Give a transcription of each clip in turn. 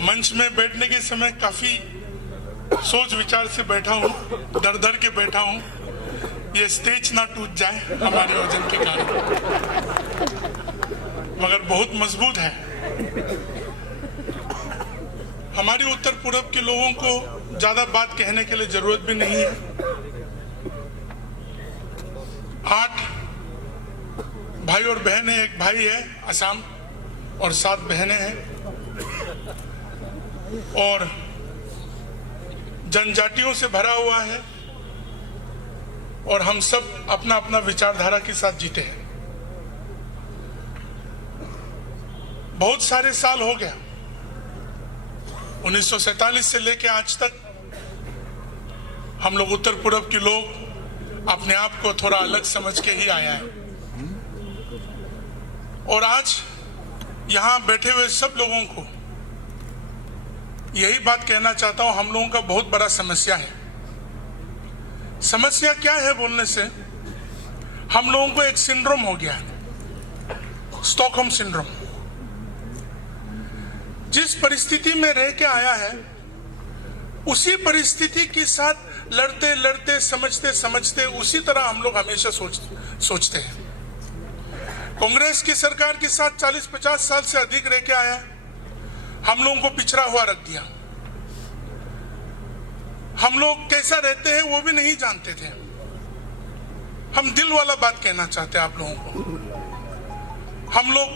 मंच में बैठने के समय काफी सोच विचार से बैठा हूँ, डर डर के बैठा हूँ ये स्टेज ना टूट जाए हमारे वजन के कारण, मगर बहुत मजबूत है। हमारे उत्तर पूर्व के लोगों को ज्यादा बात कहने के लिए जरूरत भी नहीं है। 8 भाई और बहनें, एक भाई है असम और 7 बहनें हैं, और जनजातियों से भरा हुआ है, और हम सब अपना अपना विचारधारा के साथ जीते हैं। बहुत सारे साल हो गया, 1947 से लेकर आज तक हम लोग उत्तर पूर्व के लोग अपने आप को थोड़ा अलग समझ के ही आया है। और आज यहां बैठे हुए सब लोगों को यही बात कहना चाहता हूं, हम लोगों का बहुत बड़ा समस्या है। समस्या क्या है बोलने से, हम लोगों को एक सिंड्रोम हो गया है, स्टॉकहोम सिंड्रोम। जिस परिस्थिति में रह के आया है उसी परिस्थिति के साथ लड़ते लड़ते समझते समझते उसी तरह हम लोग हमेशा सोचते हैं। कांग्रेस की सरकार के साथ 40-50 साल से अधिक रह के आया, हम लोगों को पिछड़ा हुआ रख दिया। हम लोग कैसा रहते हैं वो भी नहीं जानते थे। हम दिल वाला बात कहना चाहते हैं आप लोगों को। हम लोग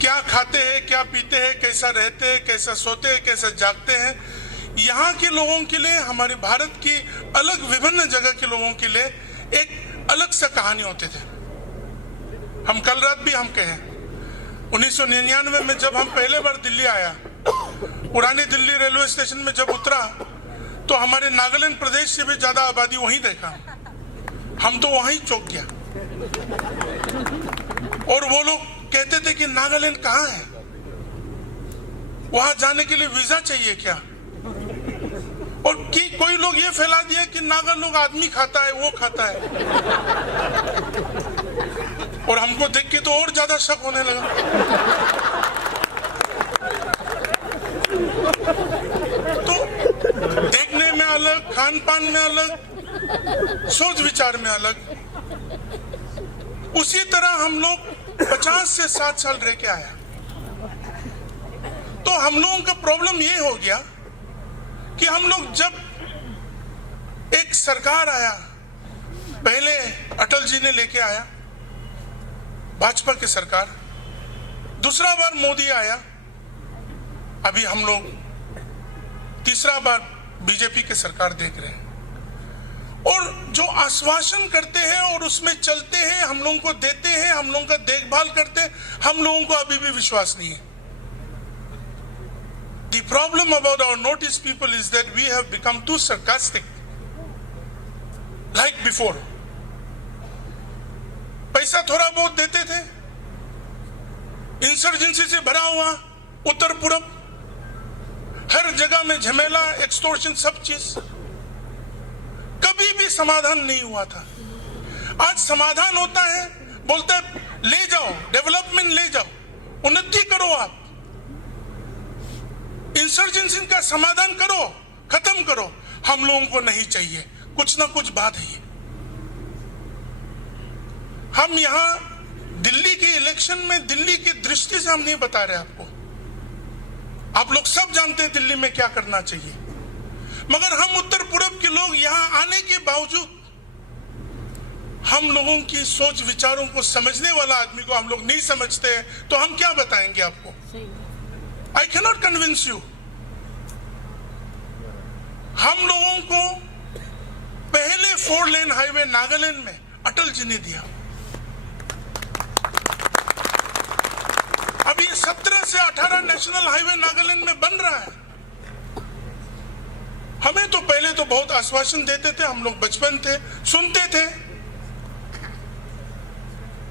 क्या खाते हैं, क्या पीते हैं, कैसा रहते हैं, कैसा सोते हैं, कैसा जागते हैं, यहाँ के लोगों के लिए, हमारे भारत की अलग विभिन्न जगह के लोगों के लिए एक अलग सा कहानी होते थे। हम कल रात भी हम कहें 1999 में जब हम पहले बार दिल्ली आया, पुरानी दिल्ली रेलवे स्टेशन में जब उतरा तो हमारे नागालैंड प्रदेश से भी ज्यादा आबादी वहीं देखा। हम तो वहीं चौंक गया, और वो लोग कहते थे कि नागालैंड कहाँ है, वहां जाने के लिए वीजा चाहिए क्या? और कि कोई लोग ये फैला दिया कि नागा लोग आदमी खाता है, वो खाता है। और हमको देख के तो और ज्यादा शक होने लगा। तो देखने में अलग, खान पान में अलग, सोच विचार में अलग। उसी तरह हम लोग 50 से 60 साल रह के आया। तो हम लोगों का प्रॉब्लम ये हो गया कि हम लोग जब एक सरकार आया, पहले अटल जी ने लेके आया भाजपा की सरकार, दूसरा बार मोदी आया, अभी हम लोग तीसरा बार बीजेपी की सरकार देख रहे हैं। और जो आश्वासन करते हैं और उसमें चलते हैं, हम लोगों को देते हैं, हम लोगों का देखभाल करते हैं, हम लोगों को अभी भी विश्वास नहीं है। The problem about our Northeast people is that we have become too sarcastic, like before. पैसा थोड़ा बहुत देते थे, इंसर्जेंसी से भरा हुआ उत्तर पूर्व, हर जगह में झमेला, एक्सटॉर्शन, सब चीज, कभी भी समाधान नहीं हुआ था। आज समाधान होता है, बोलते हैं ले जाओ, डेवलपमेंट ले जाओ, उन्नति करो, आप इंसर्जेंसी का समाधान करो, खत्म करो। हम लोगों को नहीं चाहिए, कुछ ना कुछ बात है। हम यहां दिल्ली के इलेक्शन में दिल्ली की दृष्टि से हम नहीं बता रहे आपको, आप लोग सब जानते हैं दिल्ली में क्या करना चाहिए। मगर हम उत्तर पूर्व के लोग यहां आने के बावजूद हम लोगों की सोच विचारों को समझने वाला आदमी को हम लोग नहीं समझते हैं, तो हम क्या बताएंगे आपको? I cannot convince you. हम लोगों को पहले 4 लेन हाईवे नागालैंड में अटल जी ने दिया। अभी 17 से 18 नेशनल हाईवे नागालैंड में बन रहा है। हमें तो पहले तो बहुत आश्वासन देते थे, हम लोग बचपन थे, सुनते थे।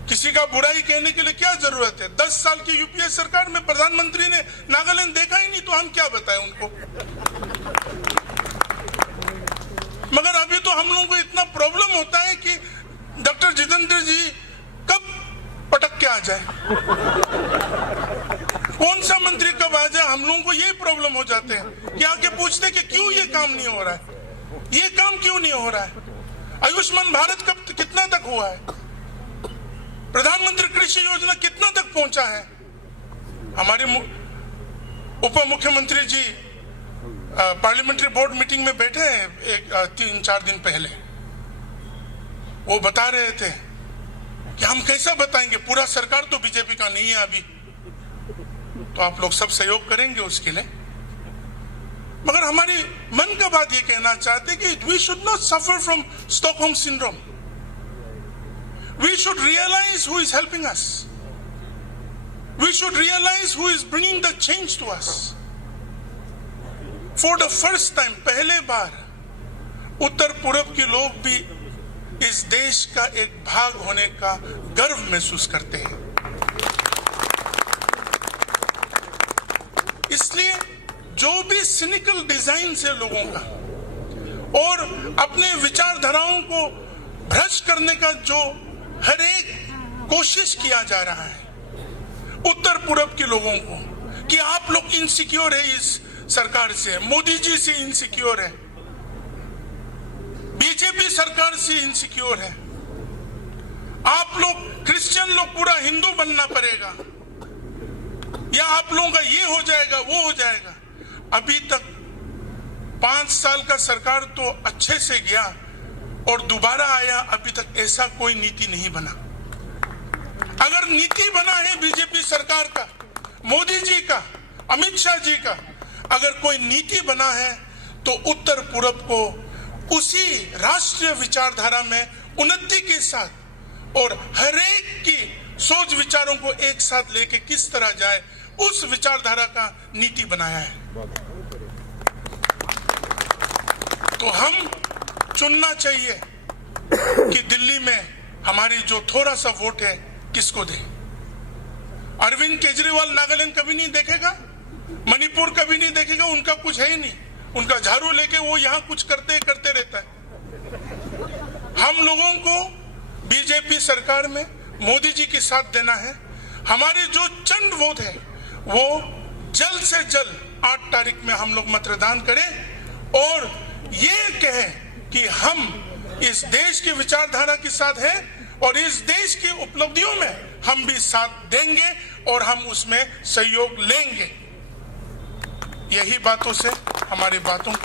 किसी का बुराई कहने के लिए क्या जरूरत है? 10 साल की यूपीए सरकार में प्रधानमंत्री ने नागालैंड देखा ही नहीं, तो हम क्या बताएं उनको? मगर अभी तो हम लोगों को इतना प्रॉब्लम होता है कि डॉक्टर जितेंद्र जी कब पटक के आ जाए, कौन सा मंत्री कब आ जाए, हम लोगों को ये प्रॉब्लम हो जाते हैं कि आके पूछते कि क्यों ये काम नहीं हो रहा है, ये काम क्यों नहीं हो रहा है। आयुष्मान भारत कब कितना तक हुआ है, प्रधानमंत्री कृषि योजना कितना तक पहुंचा है। हमारे उप मुख्यमंत्री जी पार्लियामेंट्री बोर्ड मीटिंग में बैठे हैं 3-4 दिन पहले, वो बता रहे थे कि हम कैसा बताएंगे, पूरा सरकार तो बीजेपी का नहीं है अभी, तो आप लोग सब सहयोग करेंगे उसके लिए। मगर हमारी मन का बात ये कहना चाहते कि we should not suffer from Stockholm syndrome, we should realise who is helping us, we should realise who is bringing the change to us. For the first time, पहले बार उत्तर पूर्व के लोग भी इस देश का एक भाग होने का गर्व महसूस करते हैं। इसलिए जो भी सिनिकल डिजाइन से लोगों का और अपने विचारधाराओं को भ्रष्ट करने का जो हर एक कोशिश किया जा रहा है उत्तर पूर्व के लोगों को, कि आप लोग इनसिक्योर है इस सरकार से, मोदी जी से इनसिक्योर है, बीजेपी सरकार से इनसिक्योर है, आप लोग क्रिश्चियन लोग पूरा हिंदू बनना पड़ेगा, या आप लोगों का ये हो जाएगा वो हो जाएगा। अभी तक 5 साल का सरकार तो अच्छे से गया और दोबारा आया, अभी तक ऐसा कोई नीति नहीं बना। अगर नीति बना है बीजेपी सरकार का, मोदी जी का, अमित शाह जी का, अगर कोई नीति बना है तो उत्तर पूर्व को उसी राष्ट्रीय विचारधारा में उन्नति के साथ और हर एक की सोच विचारों को एक साथ लेके किस तरह जाए, उस विचारधारा का नीति बनाया है। तो हम चुनना चाहिए कि दिल्ली में हमारी जो थोड़ा सा वोट है किसको दे। अरविंद केजरीवाल नागालैंड कभी नहीं देखेगा, मणिपुर कभी नहीं देखेगा, उनका कुछ है ही नहीं, उनका झाड़ू लेके वो यहाँ कुछ करते रहता है। हम लोगों को बीजेपी सरकार में मोदी जी के साथ देना है। हमारे जो चंद वोट है वो जल्द से जल्द 8 तारीख में हम लोग मतदान करें और ये कहें कि हम इस देश की विचारधारा के साथ हैं और इस देश की उपलब्धियों में हम भी साथ देंगे और हम उसमें सहयोग लेंगे। यही बातों से हमारी बातों को